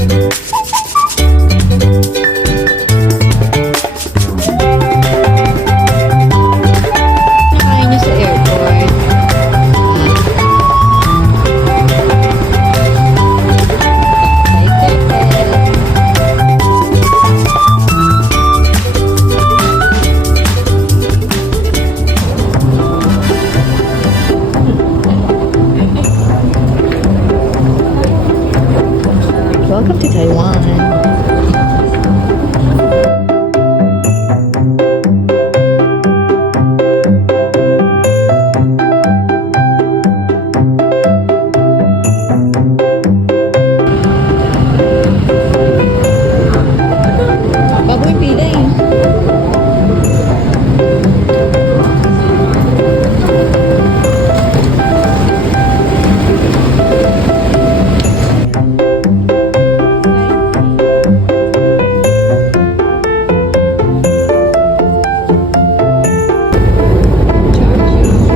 Nakain niyo sa airport. Welcome to Taiwan. Baboy pila eh.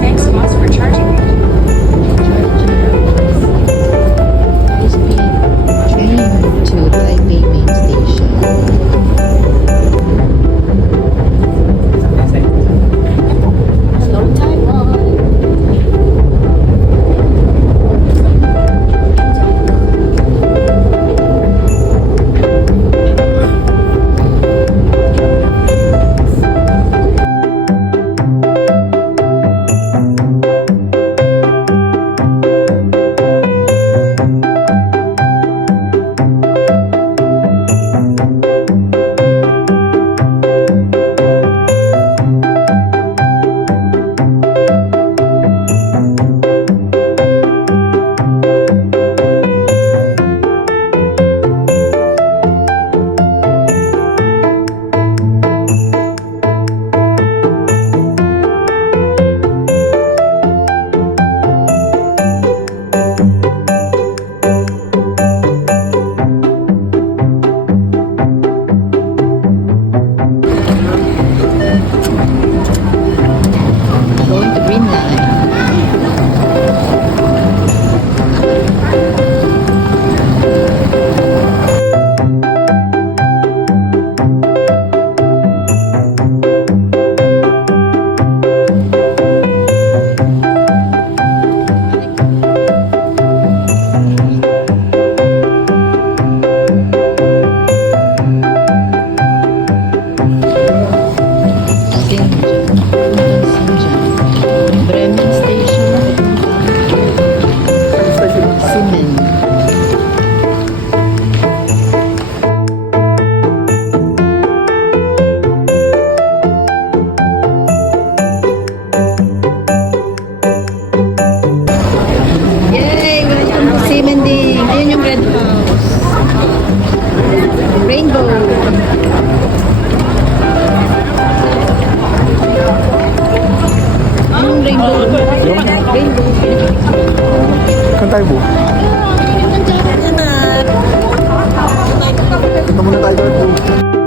Thanks, spots for charging. Is being trained to Taipei main station. Hello, Taiwan. Going to Green Line. Bremen Station. Simen. Yay! Welcome to Simending. Ayun yung red house. Rainbow. Anong rainbow? Rainbow. Saan tayo po? Punta muna tayo doon po.